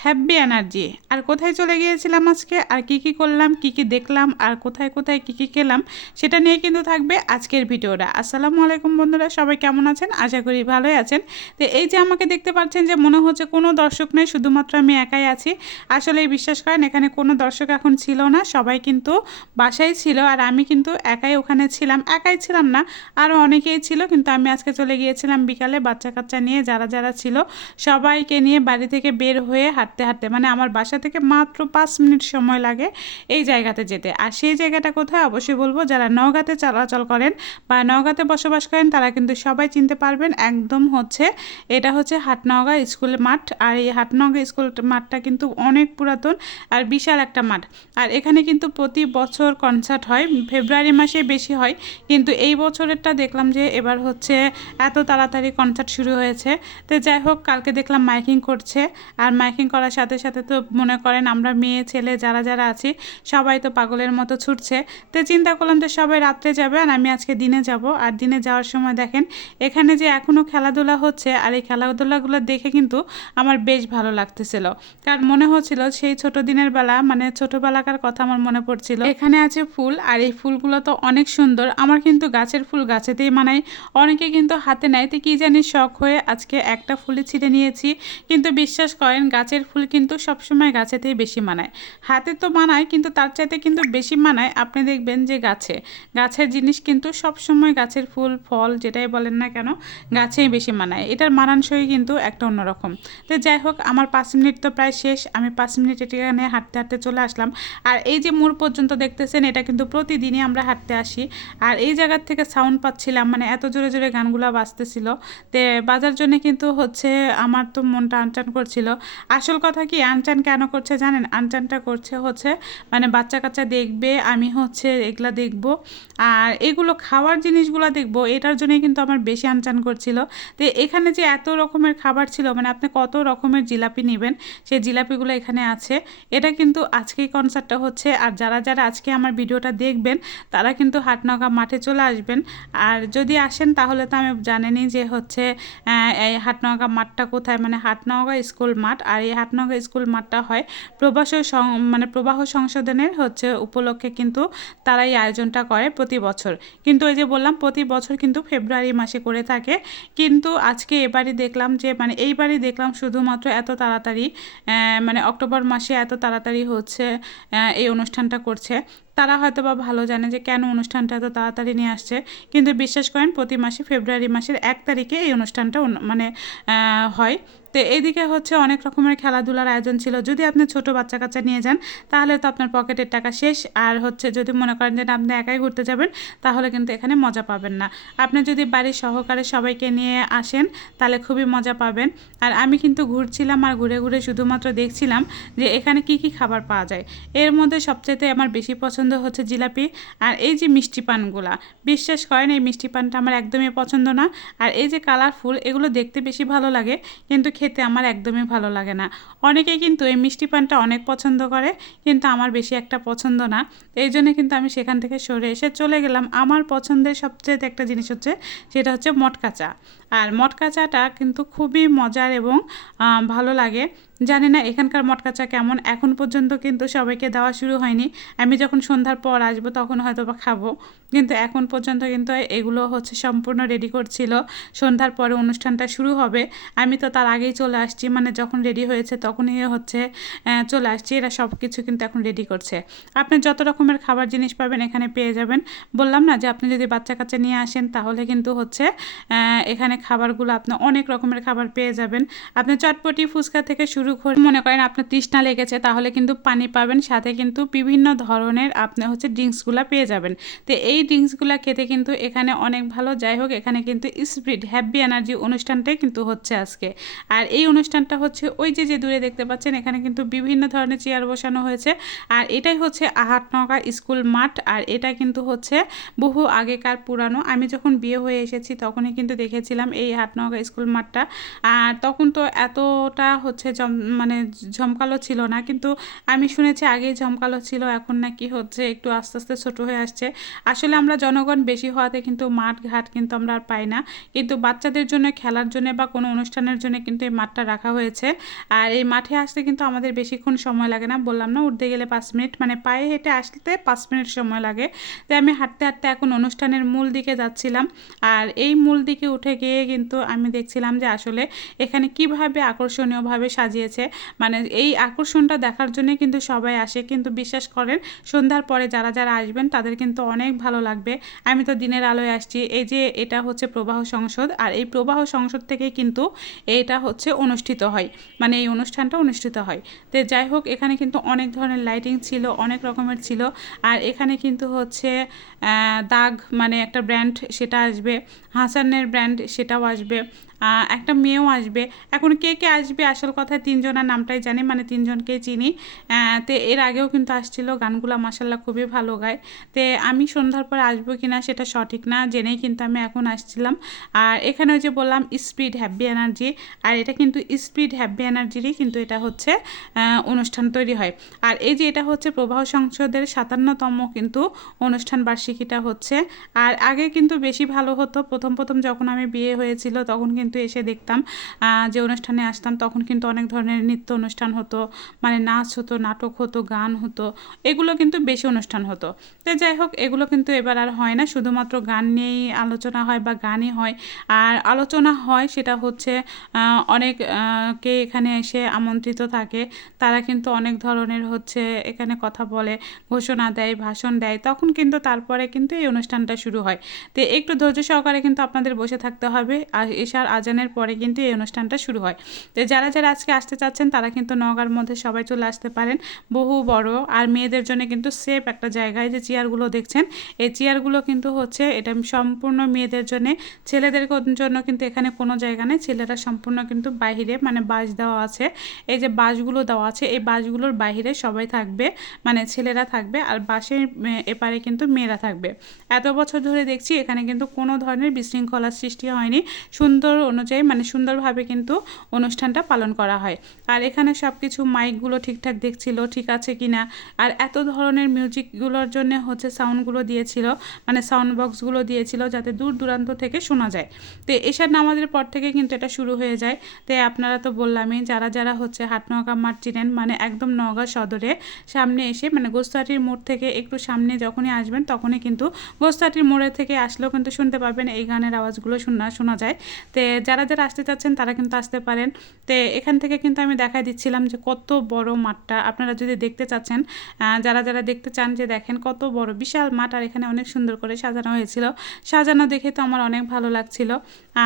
Happy energy আর কোথায় চলে গিয়েছিলাম আজকে? আর কি কি করলাম? কি কি দেখলাম? আর কোথায় কোথায় কি কি খেলাম? সেটা নিয়ে কিন্তু থাকবে আজকের ভিডিওটা। আসসালামু আলাইকুম বন্ধুরা, সবাই কেমন আছেন? আশা করি ভালোই আছেন। তো এই যে আমাকে দেখতে পাচ্ছেন যে মনে হচ্ছে কোনো দর্শক নেই, শুধুমাত্র আমি একাই আছি। আসলে বিশ্বাস করেন, এখানে কোনো দর্শক এখন ছিল না, সবাই কিন্তু বাসায় ছিল। আর আমি কিন্তু একাই ওখানে ছিলাম। একাই ছিলাম না আরও অনেকেই ছিল, কিন্তু আমি আজকে চলে গিয়েছিলাম বিকালে বাচ্চা কাচ্চা নিয়ে, যারা যারা ছিল, সবাইকে নিয়ে বাড়ি থেকে বের হয়ে হাঁটতে হাঁটতে মানে আমার বাসা থেকে মাত্র পাঁচ মিনিট সময় লাগে এই জায়গাতে যেতে। আর সেই জায়গাটা কোথায় অবশ্যই বলব, যারা নওগাঁতে চলাচল করেন বা নওগাঁতে বসবাস করেন, তারা কিন্তু সবাই চিনতে পারবেন একদম হচ্ছে, এটা হচ্ছে হাটনওগাঁ স্কুল মাঠ। আর এই হাটনওগাঁ স্কুল মাঠটা কিন্তু অনেক পুরাতন আর বিশাল একটা মাঠ। আর এখানে কিন্তু প্রতি বছর কনসার্ট হয়, ফেব্রুয়ারি মাসে বেশি হয়, কিন্তু এই বছরেরটা দেখলাম যে এবার হচ্ছে এত তাড়াতাড়ি কনসার্ট শুরু হয়েছে। তো যাই হোক, কালকে দেখলাম মাইকিং করছে, আর মাইকিং করার সাথে সাথে তো মনে করেন আমরা মেয়ে, ছেলে যারা যারা আছি, সবাই তো পাগলের মতো ছুটছে। তো চিন্তা করলাম যে সবাই রাত্রে যাবে আর আমি আজকে দিনে যাব। আর দিনে যাওয়ার সময় দেখেন, এখানে যে এখনও খেলাধুলা হচ্ছে আর এই খেলাধুলাগুলো দেখে কিন্তু আমার বেশ ভালো লাগতেছিল। কারণ মনে হচ্ছিল সেই ছোট দিনের বেলা মানে ছোটোবেলাকার কথা আমার মনে পড়ছিল। এখানে আছে ফুল আর এই ফুলগুলো তো অনেক সুন্দর। আমার কিন্তু গাছের ফুল গাছেতেই মানায় অনেকে কিন্তু হাতে নেয়। তো কী জানি শখ হয়ে আজকে একটা ফুলই ছিঁড়ে নিয়েছি। কিন্তু বিশ্বাস করেন গাছের ফুল কিন্তু সবসময় গাছেতেই বেশি মানায়। হাতে তো মানায়, কিন্তু তার চাইতে কিন্তু বেশি মানায়। আপনি দেখবেন যে গাছে, গাছের জিনিস কিন্তু সবসময় গাছের ফুল, ফল যেটাই বলেন না কেন, গাছেই বেশি মানায়। এটার মানানসই কিন্তু একটা অন্যরকম। তো যাই হোক, আমার পাঁচ মিনিট তো প্রায় শেষ। আমি পাঁচ মিনিট এখানে হাঁটতে হাঁটতে চলে আসলাম। আর এই যে মোড় পর্যন্ত দেখতেছেন, এটা কিন্তু প্রতিদিনই আমরা হাঁটতে আসি। আর এই জায়গার থেকে সাউন্ড পাচ্ছিলাম মানে এত জোরে জোরে গানগুলো বাজতেছিল। তে বাজার জন্য কিন্তু হচ্ছে আমার তো মনটা আনচান করছিল। আসল কথা কি আনচান কেন করছে জানেন? আনচানটা করছে হচ্ছে মানে বাচ্চা কাচ্চা দেখবে, আমি হচ্ছে এগুলা দেখব, আর এগুলো খাওয়ার জিনিসগুলো দেখব, এটার জন্যই কিন্তু আমার বেশি আনচান করছিল। তো এখানে যে এত রকমের খাবার ছিল মানে আপনি কত রকমের জিলাপি নেবেন, সেই জিলাপিগুলো এখানে আছে। এটা কিন্তু আজকেই কনসার্টটা হচ্ছে, আর যারা যারা আজকে আমার ভিডিওটা দেখবেন, তারা কিন্তু হাটনগা মাঠে চলে আসবেন। আর যদি আসেন, তাহলে তো আমি জানেনি যে হচ্ছে এই হাটনগা মাঠটা কোথায়? মানে হাটনগা স্কুল মাঠ আর এই হাটনগর স্কুল মাঠটা হয় প্রবাস মানে প্রবাহ সংশোধনের হচ্ছে উপলক্ষে কিন্তু তারা এই আয়োজনটা করে প্রতি বছর। কিন্তু ওই যে বললাম, প্রতি বছর কিন্তু ফেব্রুয়ারি মাসে করে থাকে। কিন্তু আজকে এবারই দেখলাম যে মানে এইবারই দেখলাম শুধুমাত্র এত তাড়াতাড়ি মানে অক্টোবর মাসে এত তাড়াতাড়ি হচ্ছে এই অনুষ্ঠানটা করছে। তারা হয়তো বা ভালো জানে যে কেন অনুষ্ঠানটা এত তাড়াতাড়ি নিয়ে আসছে। কিন্তু বিশ্বাস করেন প্রতি মাসে ফেব্রুয়ারি মাসের এক তারিখে এই অনুষ্ঠানটা মানে হয়। তো এইদিকে হচ্ছে অনেক রকমের খেলাধুলার আয়োজন ছিল। যদি আপনি ছোট বাচ্চা কাচ্চা নিয়ে যান, তাহলে তো আপনার পকেটের টাকা শেষ। আর হচ্ছে যদি মনে করেন যে আপনি একাই ঘুরতে যাবেন, তাহলে কিন্তু এখানে মজা পাবেন না। আপনি যদি বাড়ির সহকারে সবাইকে নিয়ে আসেন, তাহলে খুবই মজা পাবেন। আর আমি কিন্তু ঘুরছিলাম আর ঘুরে ঘুরে শুধুমাত্র দেখছিলাম যে এখানে কি কি খাবার পাওয়া যায়। এর মধ্যে সবচাইতে আমার বেশি পছন্দ হচ্ছে জিলাপি আর এই যে মিষ্টি পানগুলা, বিশ্বাস করেন এই মিষ্টি পানটা আমার একদমই পছন্দ না। আর এই যে কালারফুল, এগুলো দেখতে বেশি ভালো লাগে, কিন্তু খেতে আমার একদমই ভালো লাগে না। অনেকে কিন্তু এই মিষ্টি পানটা অনেক পছন্দ করে, কিন্তু আমার বেশি একটা পছন্দ না। এই জন্য কিন্তু আমি সেখান থেকে সরে এসে চলে গেলাম। আমার পছন্দের সবচেয়ে একটা জিনিস হচ্ছে, সেটা হচ্ছে মটকা চা। আর মটকা চাটা কিন্তু খুবই মজার এবং ভালো লাগে। জানি না এখানকার মটকা চা কেমন। এখন পর্যন্ত কিন্তু সবাইকে দেওয়া শুরু হয়নি। আমি যখন সন্ধ্যার পর আসব তখন হয়তো বা খাব। কিন্তু এখন পর্যন্ত কিন্তু এগুলো হচ্ছে সম্পূর্ণ রেডি করছিল। সন্ধ্যার পরে অনুষ্ঠানটা শুরু হবে। আমি তো তার আগেই চলে আসছি। মানে যখন রেডি হয়েছে তখনই হচ্ছে চলে আসছি। এরা সব কিছু কিন্তু এখন রেডি করছে। আপনি যত রকমের খাবার জিনিস পাবেন এখানে পেয়ে যাবেন। বললাম না যে আপনি যদি বাচ্চা কাচ্চা নিয়ে আসেন তাহলে কিন্তু হচ্ছে এখানে খাবারগুলো আপনি অনেক রকমের খাবার পেয়ে যাবেন। আপনি চটপটি ফুচকা থেকে শুরু করে মনে করেন আপনার তৃষ্ণা লেগেছে, তাহলে কিন্তু পানি পাবেন। সাথে কিন্তু বিভিন্ন ধরনের আপনি হচ্ছে ড্রিঙ্কসগুলো পেয়ে যাবেন। তো এই ড্রিঙ্কসগুলো খেতে কিন্তু এখানে অনেক ভালো। যাই হোক, এখানে কিন্তু স্প্রিট হ্যাপি এনার্জি অনুষ্ঠানটাই কিন্তু হচ্ছে আজকে। আর এই অনুষ্ঠানটা হচ্ছে ওই যে যে দূরে দেখতে পাচ্ছেন, এখানে কিন্তু বিভিন্ন ধরনের চেয়ার বসানো হয়েছে। আর এটাই হচ্ছে আহাটনগা স্কুল মাঠ। আর এটা কিন্তু হচ্ছে বহু আগেকার পুরানো। আমি যখন বিয়ে হয়ে এসেছি, তখনই কিন্তু দেখেছিলাম এই হাটনগা স্কুল মাঠটা। আর তখন তো এতটা হচ্ছে জম মানে ঝমকালো ছিল না, কিন্তু আমি শুনেছি আগেই ঝমকালো ছিল, এখন না নাকি হচ্ছে একটু আস্তে আস্তে ছোট হয়ে আসছে। আসলে আমরা জনগণ বেশি হওয়াতে কিন্তু মাঠ ঘাট কিন্তু আমরা আর পাই না, কিন্তু বাচ্চাদের জন্য খেলার জন্য বা কোনো অনুষ্ঠানের জন্য কিন্তু এই মাঠটা রাখা হয়েছে। আর এই মাঠে আসতে কিন্তু আমাদের বেশিক্ষণ সময় লাগে না, বললাম না উঠতে গেলে পাঁচ মিনিট মানে পায়ে হেঁটে আসতে পাঁচ মিনিট সময় লাগে। তাই আমি হাঁটতে হাঁটতে এখন অনুষ্ঠানের মূল দিকে যাচ্ছিলাম, আর এই মূল দিকে উঠে গিয়ে কিন্তু আমি দেখছিলাম যে আসলে এখানে কীভাবে আকর্ষণীয়ভাবে সাজিয়েছে মানে এই আকর্ষণটা দেখার জন্য কিন্তু সবাই আসে। কিন্তু বিশ্বাস করেন, সন্ধ্যার পরে যারা যারা আসবেন, তাদের কিন্তু অনেক ভালো লাগবে। আমি তো দিনের আলোয় আসছি। এই যে এটা হচ্ছে প্রবাহ সংসদ, আর এই প্রবাহ সংসদ থেকে কিন্তু এটা হচ্ছে অনুষ্ঠিত হয়। মানে এই অনুষ্ঠানটা অনুষ্ঠিত হয়। তো যাই হোক, এখানে কিন্তু অনেক ধরনের লাইটিং ছিল, অনেক রকমের ছিল। আর এখানে কিন্তু হচ্ছে দাগ মানে একটা ব্র্যান্ড সেটা আসবে। হাসানের ব্র্যান্ড সেটাও আসবে। একটা মেয়েও আসবে। এখন কে কে আসবে? আসল কথা তিনজনের নামটাই জানি মানে তিনজনকেই চিনি। তো এর আগেও কিন্তু আসছিল, গানগুলো মাসাল্লাহ খুবই ভালো গায়। তো আমি সন্ধ্যার পর আসব কি না সেটা সঠিক না, জেনেই কিন্তু আমি এখন আসছিলাম। আর এখানে ওই যে বললাম, স্পিড, হ্যাপি এনার্জি। আর এটা কিন্তু স্পিড, হ্যাপি এনার্জিরই কিন্তু এটা হচ্ছে অনুষ্ঠান তৈরি হয়। আর এই যে এটা হচ্ছে প্রবাহ সংসদের সাতান্নতম কিন্তু অনুষ্ঠান বার্ষিকীটা হচ্ছে। আর আগে কিন্তু বেশি ভালো হতো। প্রথম প্রথম যখন আমি বিয়ে হয়েছিল, তখন কিন্তু কিন্তু এসে দেখতাম যে অনুষ্ঠানে আসতাম তখন কিন্তু অনেক ধরনের নৃত্য অনুষ্ঠান হতো মানে নাচ হতো, নাটক হতো, গান হতো, এগুলো কিন্তু বেশি অনুষ্ঠান হতো। তো যাই হোক, এগুলো কিন্তু এবার আর হয় না, শুধুমাত্র গান নিয়েই আলোচনা হয় বা গানই হয়। আর আলোচনা হয় সেটা হচ্ছে অনেক কে এখানে এসে আমন্ত্রিত থাকে, তারা কিন্তু অনেক ধরনের হচ্ছে এখানে কথা বলে, ঘোষণা দেয়, ভাষণ দেয়, তখন কিন্তু তারপরে কিন্তু এই অনুষ্ঠানটা শুরু হয়। তো একটু ধৈর্য সহকারে কিন্তু আপনাদের বসে থাকতে হবে, আর এসার আজানের পরে কিন্তু এই অনুষ্ঠানটা শুরু হয়। তো যারা যারা আজকে আসতে চাচ্ছেন, তারা কিন্তু নগার মধ্যে সবাই চলে আসতে পারেন। বহু বড় আর মেয়েদের জন্য কিন্তু সেফ একটা জায়গায় যে চেয়ারগুলো দেখছেন, এই চেয়ারগুলো কিন্তু হচ্ছে এটা সম্পূর্ণ মেয়েদের জন্য ছেলেদের জন্য কিন্তু এখানে কোনো জায়গা নেই। ছেলেরা সম্পূর্ণ কিন্তু বাহিরে মানে বাস দেওয়া আছে। এই যে বাসগুলো দেওয়া আছে, এই বাসগুলোর বাহিরে সবাই থাকবে মানে ছেলেরা থাকবে আর বাসের এপারে কিন্তু মেয়েরা থাকবে। এত বছর ধরে দেখছি এখানে কিন্তু কোনো ধরনের বিশৃঙ্খলার সৃষ্টি হয়নি। সুন্দর অনুযায়ী মানে সুন্দরভাবে কিন্তু অনুষ্ঠানটা পালন করা হয়। আর এখানে সব কিছু মাইকগুলো ঠিকঠাক দেখছিল, ঠিক আছে কি না আর এত ধরনের মিউজিকগুলোর জন্য হচ্ছে সাউন্ডগুলো দিয়েছিল মানে সাউন্ড বক্সগুলো দিয়েছিল যাতে দূর দূরান্ত থেকে শোনা যায়। তো এসার নামাজের পর থেকে কিন্তু এটা শুরু হয়ে যায়। তাই আপনারা তো বললামই, যারা যারা হচ্ছে হাটনগা মাঠ চিনেন মানে একদম নওগাঁ সদরে সামনে এসে মানে গোস্তাটির মোড় থেকে একটু সামনে যখনই আসবেন তখনই কিন্তু গোস্তাটির মোড়ে থেকে আসলেও কিন্তু শুনতে পাবেন, এই গানের আওয়াজগুলো শোনা শোনা যায়। তো যারা যারা আসতে চাচ্ছেন, তারা কিন্তু আসতে পারেন। তো এখান থেকে কিন্তু আমি দেখাই দিচ্ছিলাম যে কত বড় মাঠটা। আপনারা যদি দেখতে চাচ্ছেন যারা যারা দেখতে চান যে দেখেন কত বড়, বিশাল মাঠ আর এখানে অনেক সুন্দর করে সাজানো হয়েছিল। সাজানো দেখে তো আমার অনেক ভালো লাগছিল।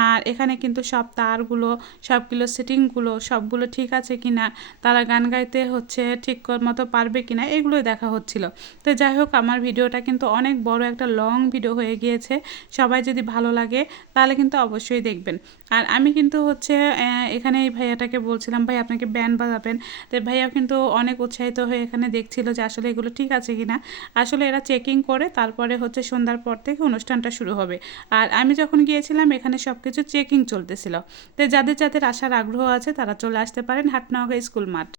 আর এখানে কিন্তু সব তারগুলো, সবগুলো সেটিংগুলো, সবগুলো ঠিক আছে কি না তারা গান গাইতে হচ্ছে, ঠিক মতো পারবে কি না এগুলোই দেখা হচ্ছিল। তো যাই হোক, আমার ভিডিওটা কিন্তু অনেক বড় একটা লং ভিডিও হয়ে গিয়েছে। সবাই যদি ভালো লাগে, তাহলে কিন্তু অবশ্যই দেখবেন। আর আমি কিন্তু হচ্ছে এখানে এই ভাইয়াটাকে বলছিলাম, ভাই আপনাকে ব্যান্ড বাজাবেন? তো ভাইয়া কিন্তু অনেক উৎসাহিত হয়ে এখানে দেখছিল যে আসলে এগুলো ঠিক আছে কি না আসলে এরা চেকিং করে, তারপরে হচ্ছে সন্ধ্যার পর থেকে অনুষ্ঠানটা শুরু হবে। আর আমি যখন গিয়েছিলাম, এখানে সব কিছু চেকিং চলতেছিল। তো যাদের যাদের আসার আগ্রহ আছে, তারা চলে আসতে পারেন হাটনগা স্কুল মাঠ।